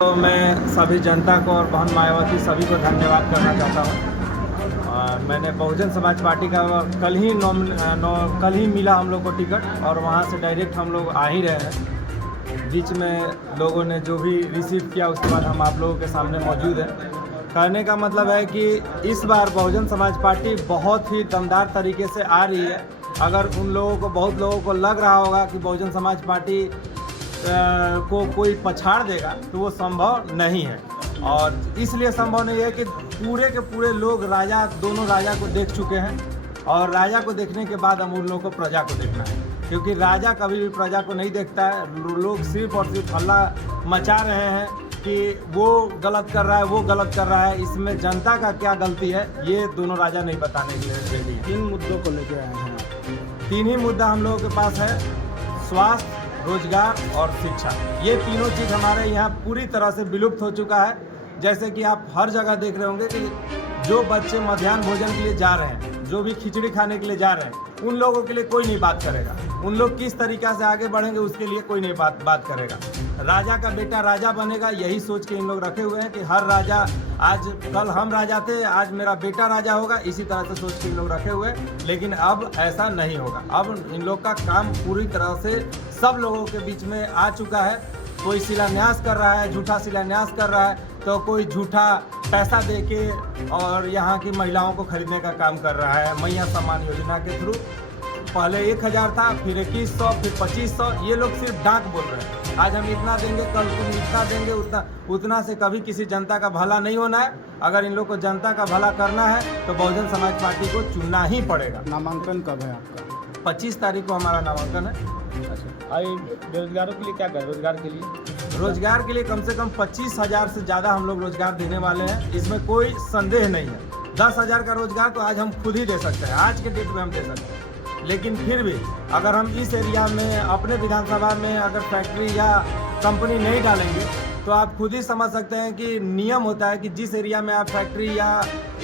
तो मैं सभी जनता को और बहन मायावती सभी को धन्यवाद करना चाहता हूँ। मैंने बहुजन समाज पार्टी का कल ही मिला हम लोग को टिकट और वहाँ से डायरेक्ट हम लोग आ ही रहे हैं। बीच में लोगों ने जो भी रिसीव किया उसके बाद हम आप लोगों के सामने मौजूद हैं। कहने का मतलब है कि इस बार बहुजन समाज पार्टी बहुत ही दमदार तरीके से आ रही है। अगर उन लोगों को बहुत लोगों को लग रहा होगा कि बहुजन समाज पार्टी को कोई पछाड़ देगा तो वो संभव नहीं है। और इसलिए संभव नहीं है कि पूरे के पूरे लोग दोनों राजा को देख चुके हैं और राजा को देखने के बाद हम उन लोगों को प्रजा को देखना है, क्योंकि राजा कभी भी प्रजा को नहीं देखता है। लोग सिर्फ और सिर्फ हल्ला मचा रहे हैं कि वो गलत कर रहा है, वो गलत कर रहा है। इसमें जनता का क्या गलती है ये दोनों राजा नहीं बताने के लिए। 3 मुद्दों को लेकर आए हैं। 3 ही मुद्दा हम लोगों के पास है, स्वास्थ्य, रोजगार और शिक्षा। ये तीनों चीज़ हमारे यहाँ पूरी तरह से विलुप्त हो चुका है। जैसे कि आप हर जगह देख रहे होंगे कि जो बच्चे मध्याह्न भोजन के लिए जा रहे हैं, जो भी खिचड़ी खाने के लिए जा रहे हैं, उन लोगों के लिए कोई नहीं बात करेगा। उन लोग किस तरीक़ा से आगे बढ़ेंगे उसके लिए कोई नहीं बात करेगा। राजा का बेटा राजा बनेगा, यही सोच के इन लोग रखे हुए हैं कि हर राजा, आज कल हम राजा थे, आज मेरा बेटा राजा होगा, इसी तरह से सोच के इन लोग रखे हुए हैं। लेकिन अब ऐसा नहीं होगा। अब इन लोग का काम पूरी तरह से सब लोगों के बीच में आ चुका है। कोई शिलान्यास कर रहा है, झूठा शिलान्यास कर रहा है, तो कोई झूठा पैसा देके और यहाँ की महिलाओं को खरीदने का काम कर रहा है। मैया सम्मान योजना के थ्रू पहले 1000 था, फिर 2100, फिर 2500। ये लोग सिर्फ डाक बोल रहे हैं, आज हम इतना देंगे, कल तुम इतना देंगे। उतना से कभी किसी जनता का भला नहीं होना है। अगर इन लोग को जनता का भला करना है तो बहुजन समाज पार्टी को चुनना ही पड़ेगा। नामांकन कब है आपका? 25 तारीख को हमारा नामांकन है। अच्छा, बेरोजगारों के लिए क्या करें? रोजगार के लिए कम से कम 25,000 से ज़्यादा हम लोग रोजगार देने वाले हैं, इसमें कोई संदेह नहीं है। 10,000 का रोजगार तो आज हम खुद ही दे सकते हैं, आज के डेट में हम दे सकते हैं। लेकिन फिर भी अगर हम इस एरिया में अपने विधानसभा में अगर फैक्ट्री या कंपनी नहीं डालेंगे तो आप खुद ही समझ सकते हैं कि नियम होता है कि जिस एरिया में आप फैक्ट्री या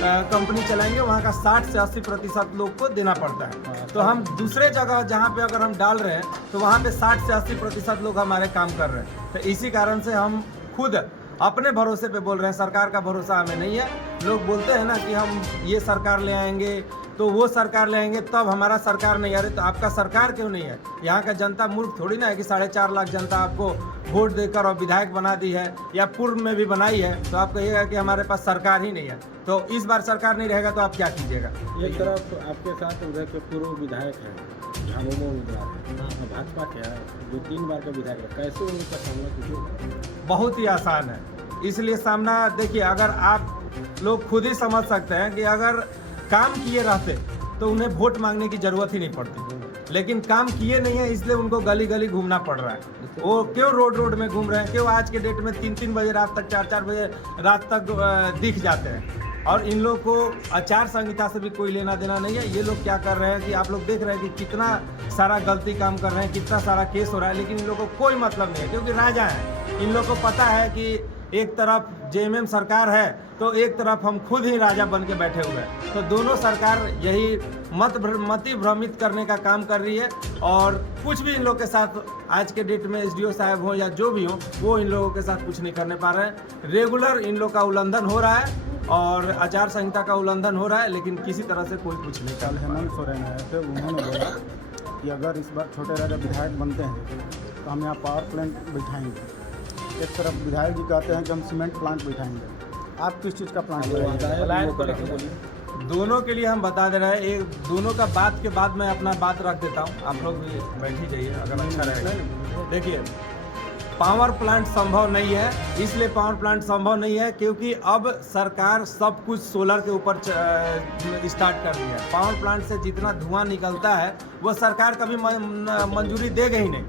कंपनी चलाएंगे वहाँ का 60 से 80% लोग को देना पड़ता है। तो हम दूसरे जगह जहाँ पे अगर हम डाल रहे हैं तो वहाँ पे 60 से 80% लोग हमारे काम कर रहे हैं। तो इसी कारण से हम खुद अपने भरोसे पे बोल रहे हैं, सरकार का भरोसा हमें नहीं है। लोग बोलते हैं ना कि हम ये सरकार ले आएंगे तो वो सरकार ले आएंगे, तब हमारा सरकार नहीं आ रही। तो आपका सरकार क्यों नहीं है? यहाँ का जनता मूर्ख थोड़ी ना है कि 4.5 लाख जनता आपको वोट देकर और विधायक बना दी है या पूर्व में भी बनाई है तो आप कहिएगा कि हमारे पास सरकार ही नहीं है। तो इस बार सरकार नहीं रहेगा तो आप क्या कीजिएगा? एक तरफ आपके साथ उधर के पूर्व विधायक हैं, झामुमो उम्मीदवार है, भाजपा के है, जो 3 बार का विधायक है, कैसे उनका सामना कीजिए? बहुत ही आसान है। इसलिए सामना देखिए, अगर आप लोग खुद ही समझ सकते हैं कि अगर काम किए रहते तो उन्हें वोट मांगने की जरूरत ही नहीं पड़ती। लेकिन काम किए नहीं है, इसलिए उनको गली गली घूमना पड़ रहा है। वो क्यों रोड में घूम रहे हैं? क्यों आज के डेट में 3-3 बजे रात तक, 4-4 बजे रात तक दिख जाते हैं? और इन लोग को आचार संहिता से भी कोई लेना देना नहीं है। ये लोग क्या कर रहे हैं कि आप लोग देख रहे हैं कि कितना सारा गलती काम कर रहे हैं, कितना सारा केस हो रहा है, लेकिन इन लोग को कोई मतलब नहीं है, क्योंकि राजा हैं। इन लोग को पता है कि एक तरफ जेएमएम सरकार है तो एक तरफ हम खुद ही राजा बन के बैठे हुए हैं। तो दोनों सरकार यही मति भ्रमित करने का काम कर रही है। और कुछ भी इन लोग के साथ आज के डेट में एसडीओ साहब हो या जो भी हो, वो इन लोगों के साथ कुछ नहीं करने पा रहे हैं। रेगुलर इन लोग का उल्लंघन हो रहा है और आचार संहिता का उल्लंघन हो रहा है, लेकिन किसी तरह से कोई कुछ नहीं कर कल हेमंत सोरेन आए थे, उन्होंने बोला कि अगर इस बार छोटे राजा विधायक बनते हैं तो हम यहाँ पावर प्लांट बिठाएंगे। एक तरफ विधायक जी कहते हैं कि हम सीमेंट प्लांट बिठाएंगे। आप किस चीज़ का प्लांट बनाएंगे? दोनों के लिए हम बता दे रहे हैं। एक दोनों का बात के बाद मैं अपना बात रख देता हूँ, आप लोग भी बैठ ही जाइए अगर अच्छा रहेगा। देखिए, पावर प्लांट संभव नहीं है। इसलिए पावर प्लांट संभव नहीं है क्योंकि अब सरकार सब कुछ सोलर के ऊपर स्टार्ट कर दी है। पावर प्लांट से जितना धुआं निकलता है वो सरकार कभी मंजूरी देगा ही नहीं।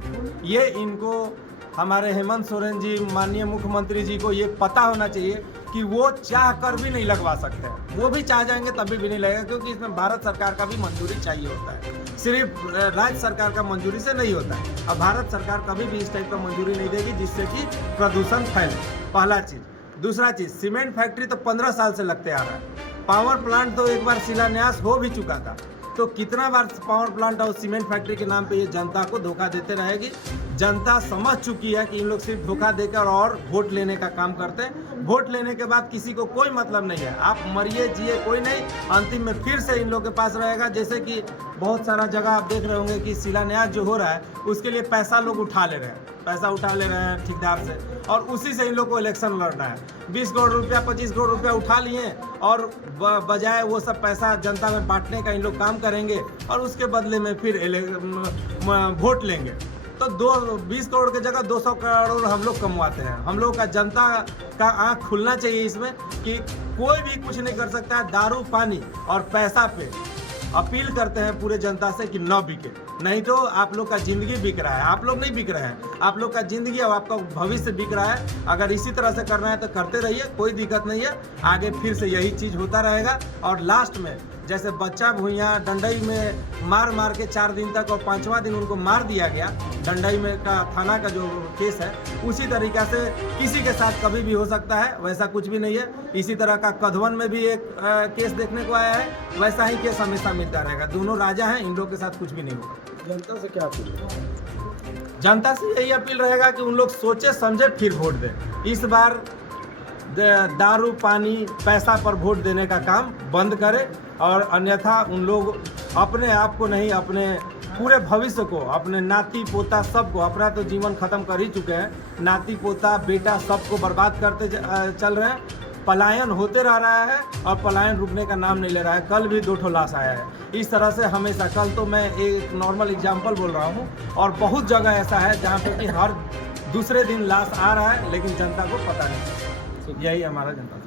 ये इनको, हमारे हेमंत सोरेन जी, माननीय मुख्यमंत्री जी को ये पता होना चाहिए कि वो चाह कर भी नहीं लगवा सकते हैं। वो भी चाह जाएंगे तभी भी नहीं लगेगा, क्योंकि इसमें भारत सरकार का भी मंजूरी चाहिए होता है, सिर्फ राज्य सरकार का मंजूरी से नहीं होता है। अब भारत सरकार कभी भी इस टाइप का मंजूरी नहीं देगी जिससे कि प्रदूषण फैले, पहला चीज़। दूसरा चीज़, सीमेंट फैक्ट्री तो 15 साल से लगते आ रहा है। पावर प्लांट तो एक बार शिलान्यास हो भी चुका था। तो कितना बार पावर प्लांट और सीमेंट फैक्ट्री के नाम पे ये जनता को धोखा देते रहेगी। जनता समझ चुकी है कि इन लोग सिर्फ धोखा देकर और वोट लेने का काम करते हैं। वोट लेने के बाद किसी को कोई मतलब नहीं है, आप मरिए जिए कोई नहीं, अंतिम में फिर से इन लोग के पास रहेगा। जैसे कि बहुत सारा जगह आप देख रहे होंगे कि शिलान्यास जो हो रहा है उसके लिए पैसा लोग उठा ले रहे हैं, पैसा उठा ले रहे हैं ठेकेदार से, और उसी से इन लोग को इलेक्शन लड़ना है। 20 करोड़ रुपया 25 करोड़ रुपया उठा लिए और बजाय वो सब पैसा जनता में बांटने का इन लोग काम करेंगे और उसके बदले में फिर वोट लेंगे। तो 20 करोड़ की जगह 200 करोड़ हम लोग कमवाते हैं। हम लोग का जनता का आँख खुलना चाहिए इसमें कि कोई भी कुछ नहीं कर सकता है। दारू पानी और पैसा पे अपील करते हैं पूरे जनता से कि न बिके, नहीं तो आप लोग का ज़िंदगी बिक रहा है। आप लोग नहीं बिक रहे हैं, आप लोग का ज़िंदगी और आपका भविष्य बिक रहा है। अगर इसी तरह से करना है तो करते रहिए, कोई दिक्कत नहीं है। आगे फिर से यही चीज़ होता रहेगा और लास्ट में जैसे बच्चा भुइयाँ डंडई में मार के 4 दिन तक और 5वां दिन उनको मार दिया गया, डंडई में का थाना का जो केस है, उसी तरीक़ा से किसी के साथ कभी भी हो सकता है। वैसा कुछ भी नहीं है। इसी तरह का कधवन में भी एक केस देखने को आया है, वैसा ही केस हमेशा मिलता रहेगा। दोनों राजा हैं, इन लोग के साथ कुछ भी नहीं होगा। जनता से क्या अपील है? जनता से यही अपील रहेगा कि उन लोग सोचे समझे फिर वोट दें। इस बार दारू पानी पैसा पर वोट देने का काम बंद करें और अन्यथा उन लोग अपने आप को नहीं, अपने पूरे भविष्य को, अपने नाती पोता सबको, अपना तो जीवन ख़त्म कर ही चुके हैं, नाती पोता बेटा सबको बर्बाद करते चल रहे हैं। पलायन होते रह रहा है और पलायन रुकने का नाम नहीं ले रहा है। कल भी 2 लाश आया है। इस तरह से हमेशा, कल तो मैं एक नॉर्मल एग्जांपल बोल रहा हूँ, और बहुत जगह ऐसा है जहाँ पे कि हर दूसरे दिन लाश आ रहा है लेकिन जनता को पता नहीं। यही हमारा जनता।